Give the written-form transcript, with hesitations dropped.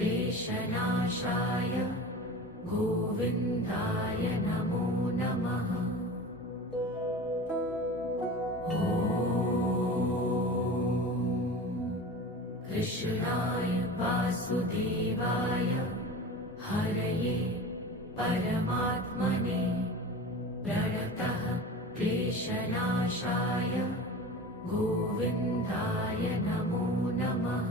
क्लेशनाशाय गोविन्दाय नमो नमः। कृष्णाय वासुदेवाय हरये परमात्मने प्रणतः क्लेशनाशाय गोविन्दाय नमो नमः।